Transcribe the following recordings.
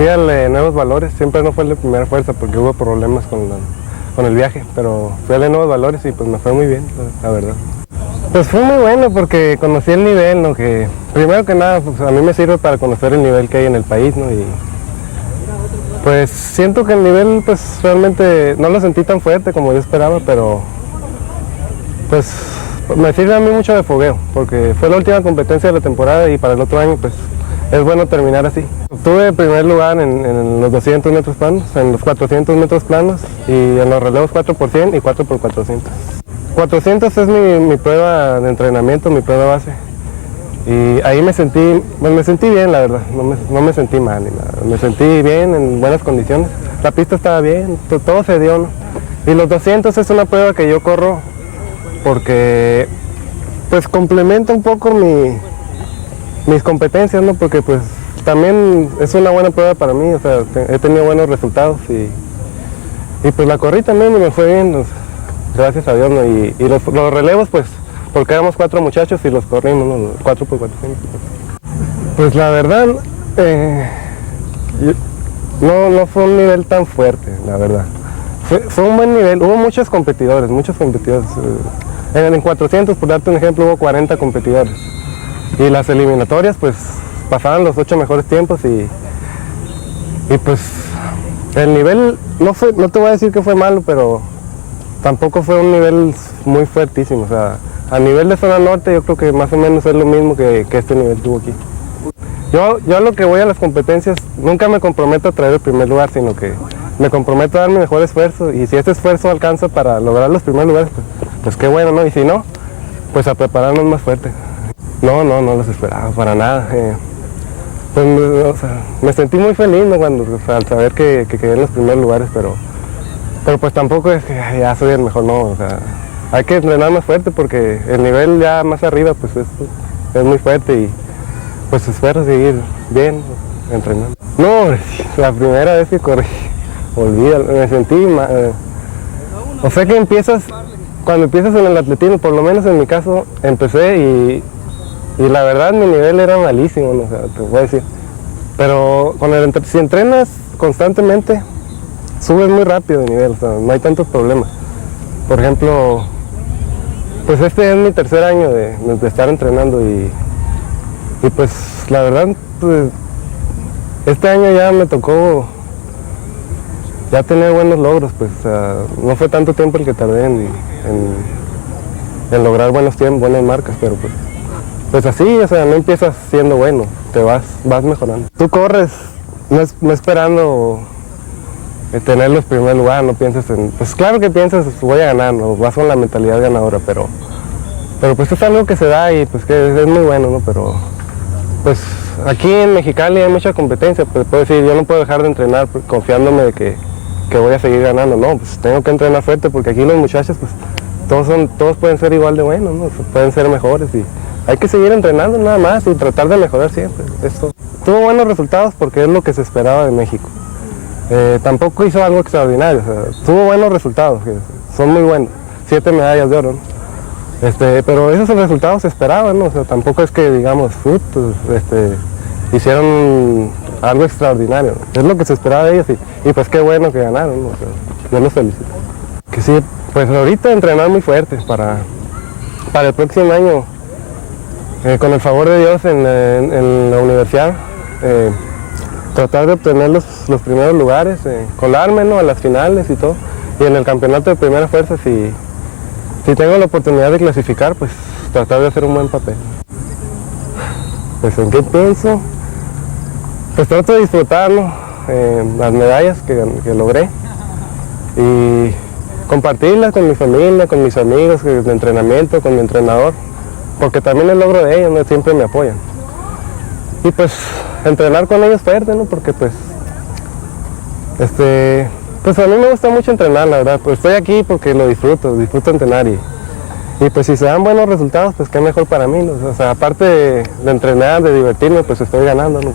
Fui al Nuevos Valores, siempre no fue el de Primera Fuerza porque hubo problemas con el viaje, pero fui al de Nuevos Valores y pues me fue muy bien, la verdad. Pues fue muy bueno porque conocí el nivel, ¿no? Que primero que nada, pues a mí me sirve para conocer el nivel que hay en el país, ¿no? Y pues siento que el nivel, pues realmente no lo sentí tan fuerte como yo esperaba, pero pues me sirve a mí mucho de fogueo, porque fue la última competencia de la temporada y para el otro año, pues es bueno terminar así. Obtuve primer lugar en los 200 metros planos, en los 400 metros planos y en los relevos 4 por 100 y 4 por 400. 400 es mi prueba de entrenamiento, mi prueba base. Y ahí me sentí bien, la verdad, no me sentí mal ni nada. Me sentí bien, en buenas condiciones. La pista estaba bien, todo se dio, ¿no? Y los 200 es una prueba que yo corro porque pues complementa un poco mis competencias, ¿no? Porque pues también es una buena prueba para mí, o sea, he tenido buenos resultados y pues la corrí también y me fue bien, pues, gracias a Dios, ¿no? Y los relevos, pues, porque éramos 4 muchachos y los corrimos, ¿no? 4 por 400. Pues la verdad, no fue un nivel tan fuerte, la verdad. Fue un buen nivel, hubo muchos competidores. En 400, por darte un ejemplo, hubo 40 competidores. Y las eliminatorias, pues, pasaban los 8 mejores tiempos y pues, el nivel, no te voy a decir que fue malo, pero tampoco fue un nivel muy fuertísimo. O sea, a nivel de zona norte yo creo que más o menos es lo mismo que este nivel tuvo aquí. Yo a lo que voy a las competencias nunca me comprometo a traer el primer lugar, sino que me comprometo a dar mi mejor esfuerzo y si este esfuerzo alcanza para lograr los primeros lugares, pues qué bueno, ¿no? Y si no, pues a prepararnos más fuerte. No los esperaba para nada. Pues, o sea, me sentí muy feliz, ¿no? Al saber que quedé en los primeros lugares, pero pues tampoco es que ya soy el mejor, no. O sea, hay que entrenar más fuerte porque el nivel ya más arriba pues es muy fuerte y pues espero seguir bien entrenando. No, la primera vez que corrí, olvídalo, me sentí mal. O sea que cuando empiezas en el atletismo, por lo menos en mi caso, empecé y la verdad mi nivel era malísimo, ¿no? O sea, te voy a decir. Pero si entrenas constantemente, subes muy rápido de nivel, o sea, no hay tantos problemas. Por ejemplo, pues este es mi tercer año de estar entrenando y pues la verdad, pues, este año ya me tocó ya tener buenos logros, pues, o sea, no fue tanto tiempo el que tardé en lograr buenos tiempos, buenas marcas, pero pues así, o sea, no empiezas siendo bueno, te vas mejorando. Tú corres no esperando tener los primeros lugares, no piensas pues claro que piensas voy a ganar, ¿no? Vas con la mentalidad ganadora, pero pues es algo que se da y pues que es muy bueno, ¿no? Pero pues aquí en Mexicali hay mucha competencia, pues puedo decir, yo no puedo dejar de entrenar confiándome de que voy a seguir ganando, no, pues tengo que entrenar fuerte porque aquí los muchachos pues todos pueden ser igual de buenos, ¿no? Pueden ser mejores y hay que seguir entrenando nada más y tratar de mejorar siempre. Esto tuvo buenos resultados porque es lo que se esperaba de México. Tampoco hizo algo extraordinario, o sea, tuvo buenos resultados, que son muy buenos, 7 medallas de oro, ¿no? Pero esos resultados se esperaban, ¿no? O sea, tampoco es que digamos, hicieron algo extraordinario, ¿no? Es lo que se esperaba de ellos y pues qué bueno que ganaron, ¿no? O sea, yo los felicito. Que sí, pues ahorita entrenar muy fuerte para el próximo año, con el favor de Dios en la universidad, tratar de obtener los primeros lugares, colarme, ¿no? A las finales y todo, y en el campeonato de primera fuerza si tengo la oportunidad de clasificar, pues tratar de hacer un buen papel. Pues en qué pienso, pues trato de disfrutar, ¿no? Las medallas que logré y compartirlas con mi familia, con mis amigos de entrenamiento, con mi entrenador, porque también el logro de ellos, ¿no? Siempre me apoyan. Y pues entrenar con ellos fuerte, ¿no? Porque pues a mí me gusta mucho entrenar, la verdad. Pues estoy aquí porque lo disfruto entrenar y pues si se dan buenos resultados, pues qué mejor para mí, ¿no? O sea, aparte de entrenar, de divertirme, pues estoy ganando, ¿no?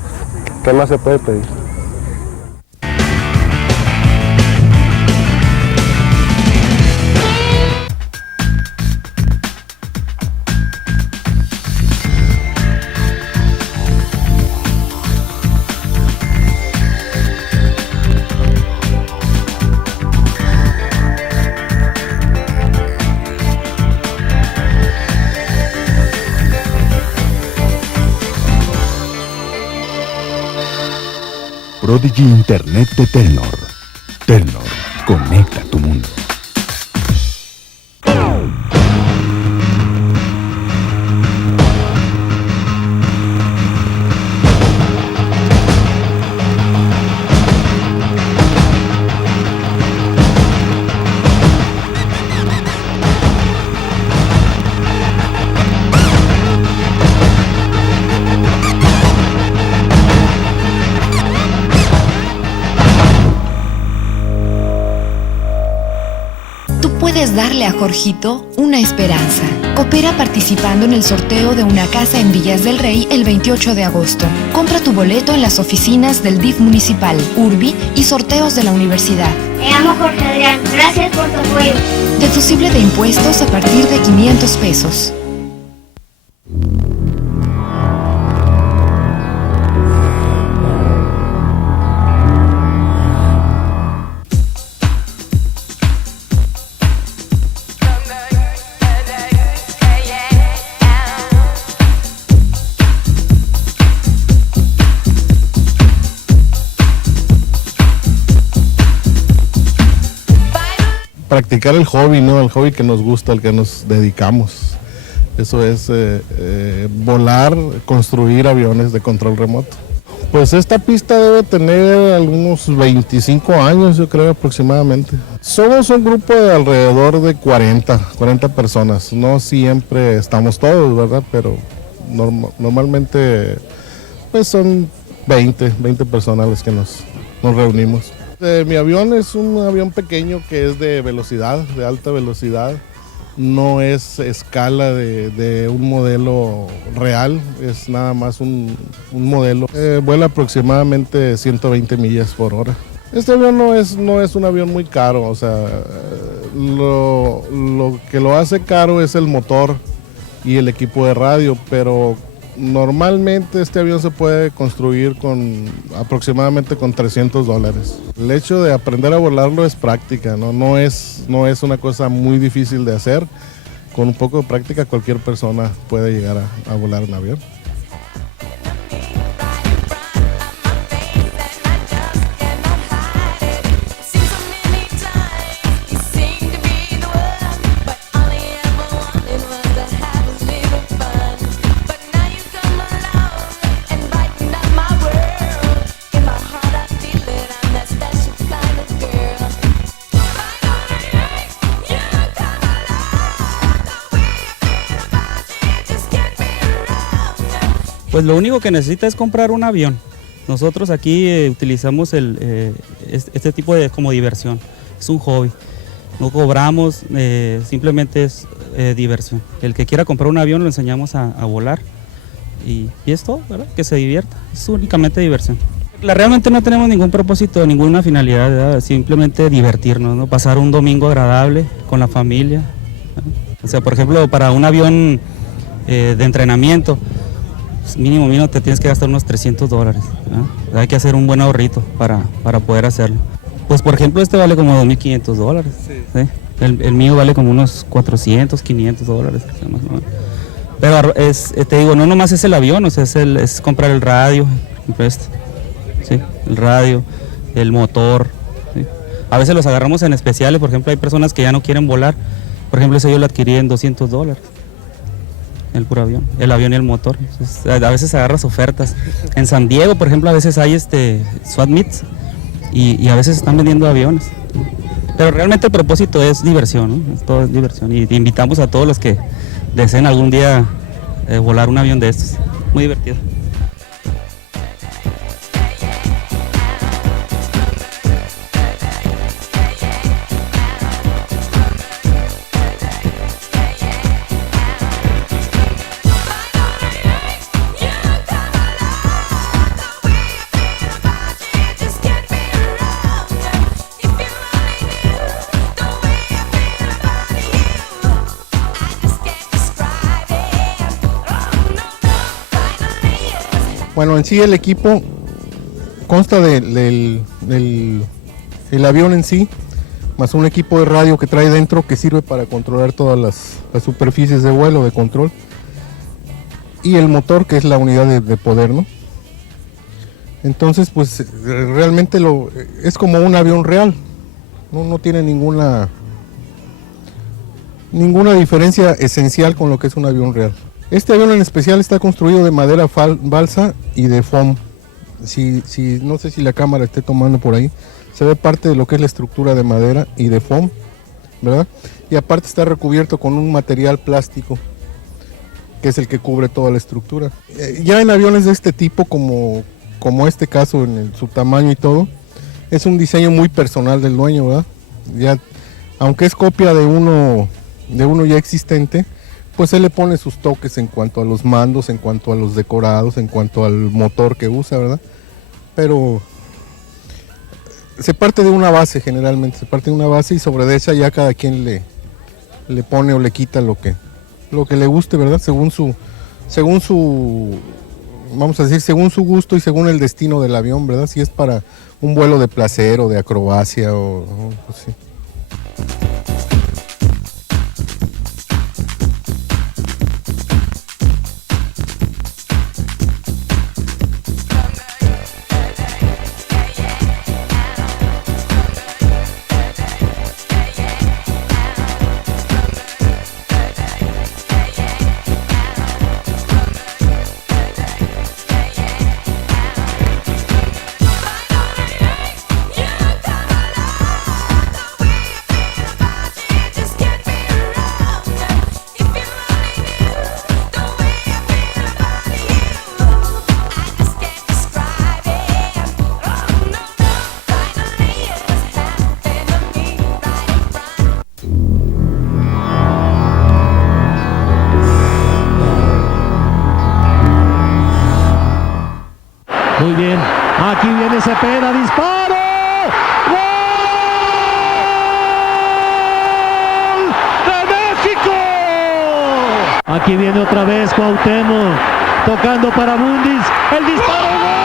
¿Qué más se puede pedir? Prodigy Internet de Telnor. Telnor, conecta tu mundo. Puedes darle a Jorgito una esperanza. Coopera participando en el sorteo de una casa en Villas del Rey el 28 de agosto. Compra tu boleto en las oficinas del DIF municipal, Urbi y sorteos de la universidad. Te amo, Jorge Adrián. Gracias por tu apoyo. Deducible de impuestos a partir de 500 pesos. Practicar el hobby, ¿no? El hobby que nos gusta, al que nos dedicamos. Eso es volar, construir aviones de control remoto. Pues esta pista debe tener algunos 25 años, yo creo, aproximadamente. Somos un grupo de alrededor de 40 personas. No siempre estamos todos, ¿verdad? Pero normalmente pues son 20 personas las que nos reunimos. Mi avión es un avión pequeño que es de velocidad, de alta velocidad. No es escala de un modelo real, es nada más un modelo. Vuela aproximadamente 120 millas por hora. Este avión no es un avión muy caro, o sea, lo que lo hace caro es el motor y el equipo de radio, pero normalmente este avión se puede construir aproximadamente con $300. El hecho de aprender a volarlo es práctica, no es una cosa muy difícil de hacer. Con un poco de práctica cualquier persona puede llegar a volar un avión. Pues lo único que necesita es comprar un avión. Nosotros aquí utilizamos este tipo de como diversión. Es un hobby. No cobramos, simplemente es diversión. El que quiera comprar un avión lo enseñamos a volar. Y es todo, ¿verdad? Que se divierta. Es únicamente diversión. Realmente no tenemos ningún propósito, ninguna finalidad, ¿verdad? Simplemente divertirnos, ¿no? Pasar un domingo agradable con la familia, ¿no? O sea, por ejemplo, para un avión de entrenamiento, mínimo te tienes que gastar unos $300, ¿no? Hay que hacer un buen ahorrito para poder hacerlo. Pues por ejemplo este vale como $2,500, ¿sí? El mío vale como unos $400, $500, más o menos. Pero te digo, no nomás es el avión, o sea, es comprar el radio, ¿sí? El radio, el motor, ¿sí? A veces los agarramos en especiales, por ejemplo hay personas que ya no quieren volar, por ejemplo ese yo lo adquirí en $200. El puro avión, el avión y el motor. Entonces, a veces agarras ofertas. En San Diego, por ejemplo, a veces hay SWAT meets y a veces están vendiendo aviones. Pero realmente el propósito es diversión, ¿no? Todo es diversión. Y invitamos a todos los que deseen algún día volar un avión de estos. Muy divertido. Bueno, en sí el equipo consta del avión en sí, más un equipo de radio que trae dentro que sirve para controlar todas las superficies de vuelo, de control, y el motor que es la unidad de poder, ¿no? Entonces, pues realmente es como un avión real, no tiene ninguna diferencia esencial con lo que es un avión real. Este avión en especial está construido de madera balsa y de foam. No sé si la cámara esté tomando por ahí, se ve parte de lo que es la estructura de madera y de foam, ¿verdad? Y aparte está recubierto con un material plástico, que es el que cubre toda la estructura. Ya en aviones de este tipo, como este caso, su tamaño y todo, es un diseño muy personal del dueño, ¿verdad? Ya, aunque es copia de uno ya existente, pues él le pone sus toques en cuanto a los mandos, en cuanto a los decorados, en cuanto al motor que usa, ¿verdad? Pero se parte de una base, generalmente, y sobre esa ya cada quien le pone o le quita lo que le guste, ¿verdad? Según su vamos a decir, según su gusto y según el destino del avión, ¿verdad? Si es para un vuelo de placer o de acrobacia pues sí. Muy bien, aquí viene Cepeda, disparo. ¡Gol de México! Aquí viene otra vez Cuauhtémoc, tocando para Bundis, el disparo. ¡Gol!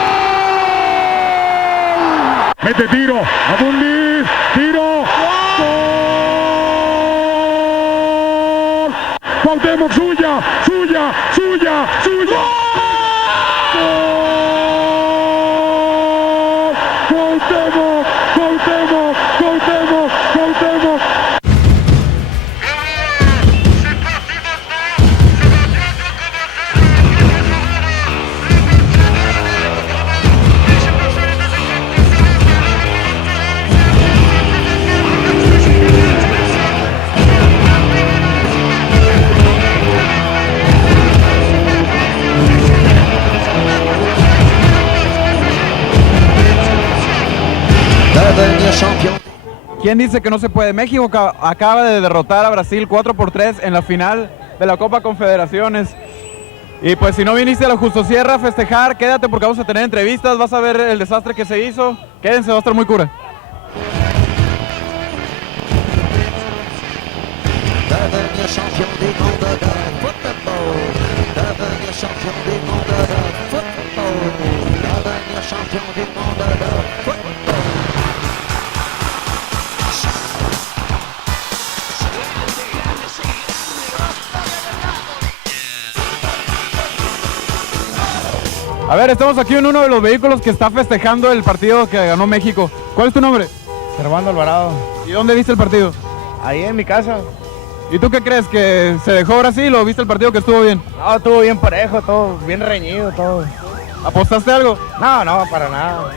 Mete tiro, a Bundis, tiro. ¡Gol! Cuauhtémoc, suya. Cuauhtémoc. ¿Quién dice que no se puede? México acaba de derrotar a Brasil 4-3 en la final de la Copa Confederaciones. Y pues si no viniste a la Justosierra a festejar, quédate porque vamos a tener entrevistas, vas a ver el desastre que se hizo. Quédense, va a estar muy cura. A ver, estamos aquí en uno de los vehículos que está festejando el partido que ganó México. ¿Cuál es tu nombre? Servando Alvarado. ¿Y dónde viste el partido? Ahí en mi casa. ¿Y tú qué crees? ¿Que se dejó Brasil o viste el partido que estuvo bien? No, estuvo bien parejo, todo bien reñido, todo. ¿Apostaste algo? No, para nada.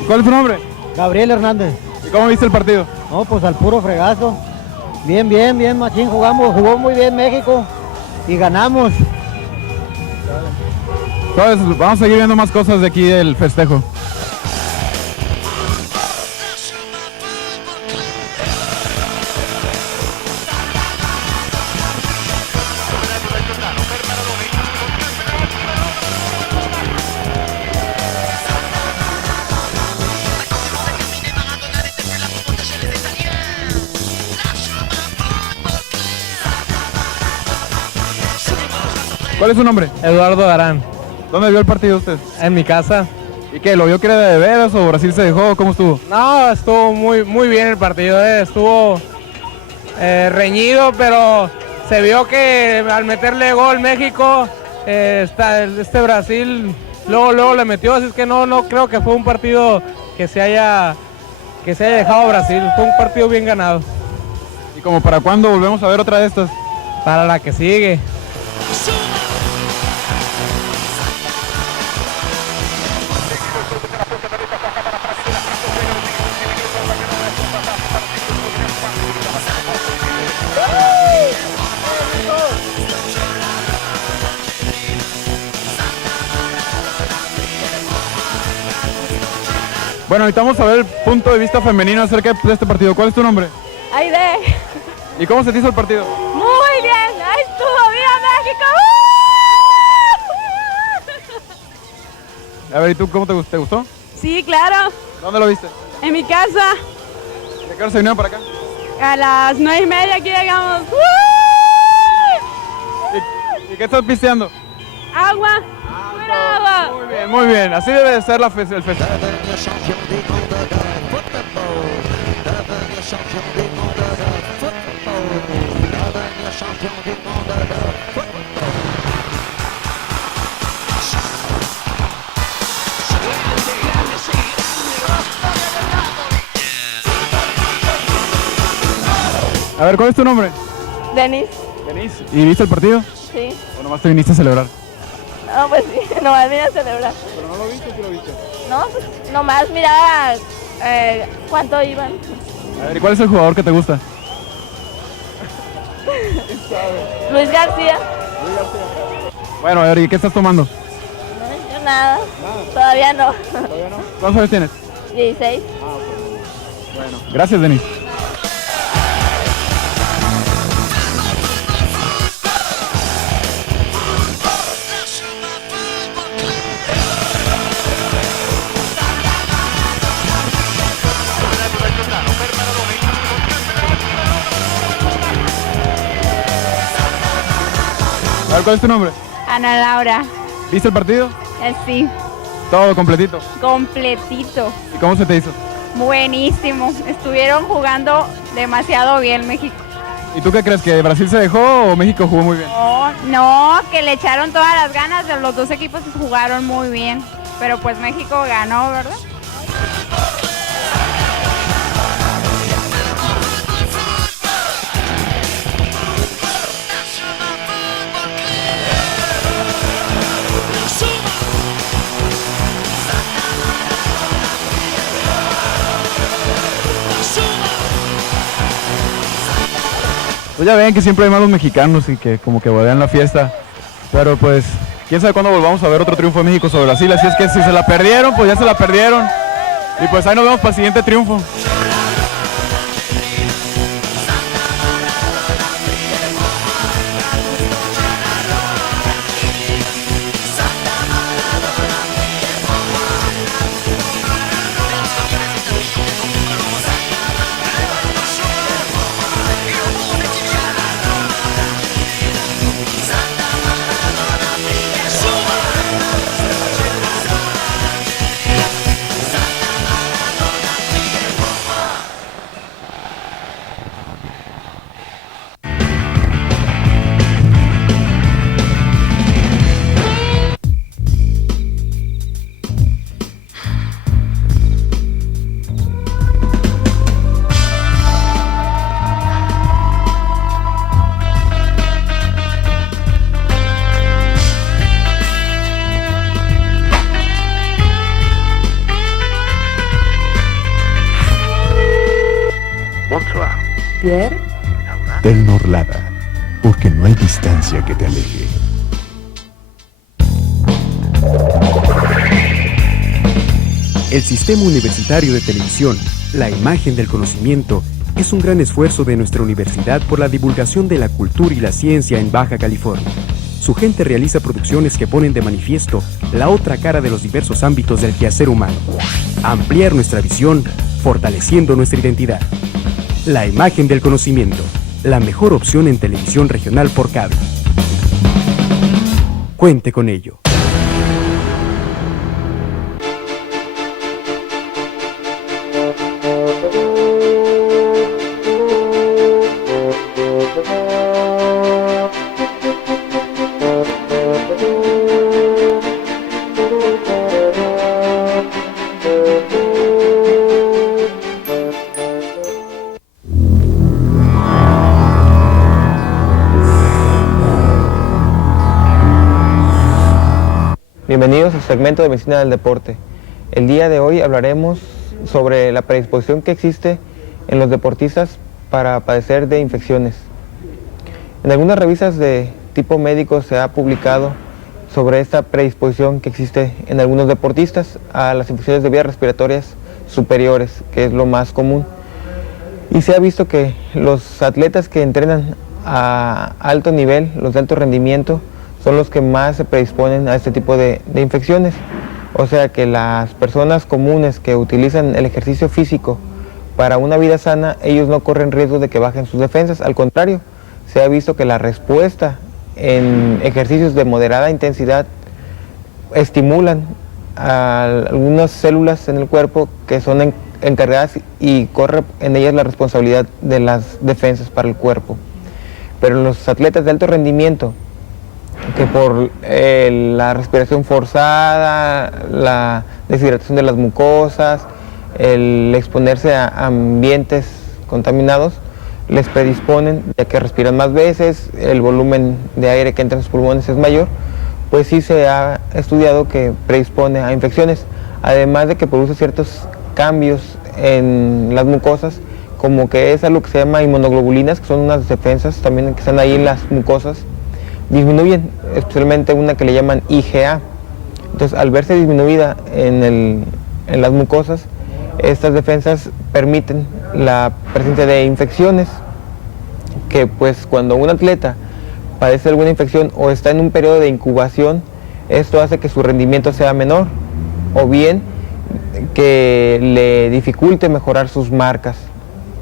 ¿Y cuál es tu nombre? Gabriel Hernández. ¿Y cómo viste el partido? No, pues al puro fregazo. Bien, machín, jugó muy bien México y ganamos. Entonces, vamos a seguir viendo más cosas de aquí del festejo. ¿Cuál es su nombre? Eduardo Darán. ¿Dónde vio el partido usted? En mi casa. ¿Y qué? ¿Lo vio que era de veras o Brasil se dejó? ¿Cómo estuvo? No, estuvo muy bien el partido. Estuvo reñido, pero se vio que al meterle gol México, este Brasil luego le metió, así es que no creo que fue un partido que se haya dejado a Brasil, fue un partido bien ganado. ¿Y como para cuándo volvemos a ver otra de estas? Para la que sigue. Bueno, ahorita vamos a ver el punto de vista femenino acerca de este partido. ¿Cuál es tu nombre? Aide. ¿Y cómo se te hizo el partido? Muy bien, ahí estuvo, ¡viva México! A ver, ¿y tú cómo te gustó? Sí, claro, ¿Dónde lo viste? en mi casa, ¿De qué hora se vinieron para acá? a las 9:30 aquí llegamos. ¿Y qué estás pisteando? Agua, pura agua. Muy bien, así debe de ser el festival. A ver, ¿cuál es tu nombre? Denis. Denis. ¿Y viste el partido? Sí. ¿O nomás te viniste a celebrar? No, pues sí, nomás vine a celebrar. ¿Pero no lo viste o sí lo viste? No, pues nomás miraba cuánto iban. A ver, ¿y cuál es el jugador que te gusta? Luis García. Bueno, a ver, ¿y qué estás tomando? No, yo nada. Todavía no. ¿Cuántos años tienes? 16. Bueno, gracias, Denis. A ver, ¿cuál es tu nombre? Ana Laura. ¿Viste el partido? Sí, Todo completito. completito. ¿Y cómo se te hizo? Buenísimo. Estuvieron jugando demasiado bien México. ¿Y tú qué crees? ¿Que Brasil se dejó o México jugó muy bien? No, que le echaron todas las ganas, de los dos equipos jugaron muy bien. Pero pues México ganó, ¿verdad? Pues ya ven que siempre hay malos mexicanos y que como que bodean la fiesta. Pero pues, quién sabe cuándo volvamos a ver otro triunfo de México sobre Brasil. Así es que si se la perdieron, pues ya se la perdieron. Y pues ahí nos vemos para el siguiente triunfo. Pierre. Telnor Lada, porque no hay distancia que te aleje. El Sistema Universitario de Televisión, la imagen del conocimiento, es un gran esfuerzo de nuestra universidad por la divulgación de la cultura y la ciencia en Baja California. Su gente realiza producciones que ponen de manifiesto la otra cara de los diversos ámbitos del quehacer humano. Ampliar nuestra visión, fortaleciendo nuestra identidad. La imagen del conocimiento, la mejor opción en televisión regional por cable. Cuente con ello. Bienvenidos al segmento de Medicina del Deporte. El día de hoy hablaremos sobre la predisposición que existe en los deportistas para padecer de infecciones. En algunas revistas de tipo médico se ha publicado sobre esta predisposición que existe en algunos deportistas a las infecciones de vías respiratorias superiores, que es lo más común. Y se ha visto que los atletas que entrenan a alto nivel, los de alto rendimiento, son los que más se predisponen a este tipo de infecciones. O sea que las personas comunes que utilizan el ejercicio físico para una vida sana, ellos no corren riesgo de que bajen sus defensas. Al contrario, se ha visto que la respuesta en ejercicios de moderada intensidad estimulan a algunas células en el cuerpo que son encargadas y corre en ellas la responsabilidad de las defensas para el cuerpo. Pero los atletas de alto rendimiento, que por la respiración forzada, la deshidratación de las mucosas, el exponerse a ambientes contaminados, les predisponen, ya que respiran más veces, el volumen de aire que entra en sus pulmones es mayor, pues sí se ha estudiado que predispone a infecciones, además de que produce ciertos cambios en las mucosas, como que es algo que se llama inmunoglobulinas, que son unas defensas también que están ahí en las mucosas, disminuyen, especialmente una que le llaman IgA. Entonces, al verse disminuida en las mucosas, estas defensas permiten la presencia de infecciones, que pues cuando un atleta padece alguna infección o está en un periodo de incubación, esto hace que su rendimiento sea menor, o bien que le dificulte mejorar sus marcas,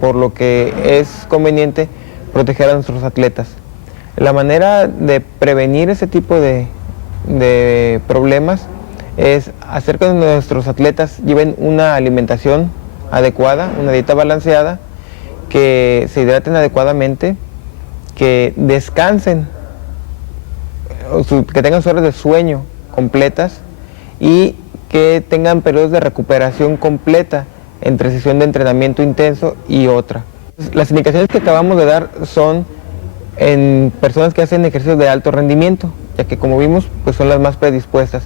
por lo que es conveniente proteger a nuestros atletas. La manera de prevenir ese tipo de problemas es hacer que nuestros atletas lleven una alimentación adecuada, una dieta balanceada, que se hidraten adecuadamente, que descansen, que tengan sus horas de sueño completas y que tengan periodos de recuperación completa entre sesión de entrenamiento intenso y otra. Las indicaciones que acabamos de dar son en personas que hacen ejercicios de alto rendimiento, ya que como vimos, pues son las más predispuestas.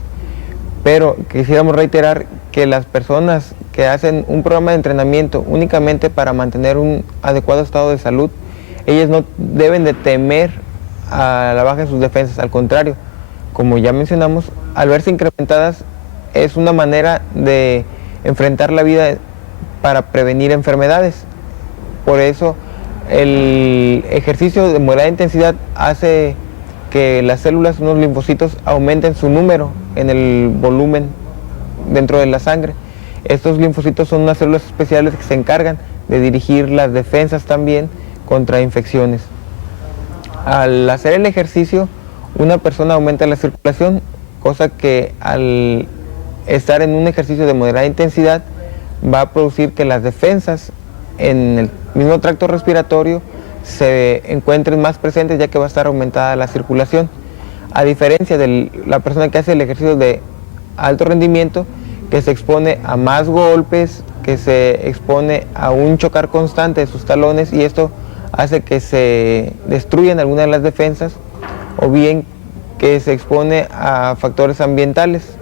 Pero quisiéramos reiterar que las personas que hacen un programa de entrenamiento únicamente para mantener un adecuado estado de salud, ellas no deben de temer a la baja de sus defensas. Al contrario, como ya mencionamos, al verse incrementadas es una manera de enfrentar la vida para prevenir enfermedades. Por eso el ejercicio de moderada intensidad hace que las células, unos linfocitos, aumenten su número en el volumen dentro de la sangre. Estos linfocitos son unas células especiales que se encargan de dirigir las defensas también contra infecciones. Al hacer el ejercicio, una persona aumenta la circulación, cosa que al estar en un ejercicio de moderada intensidad va a producir que las defensas en el mismo tracto respiratorio se encuentren más presentes, ya que va a estar aumentada la circulación, a diferencia de la persona que hace el ejercicio de alto rendimiento, que se expone a más golpes, que se expone a un chocar constante de sus talones, y esto hace que se destruyan algunas de las defensas, o bien que se expone a factores ambientales,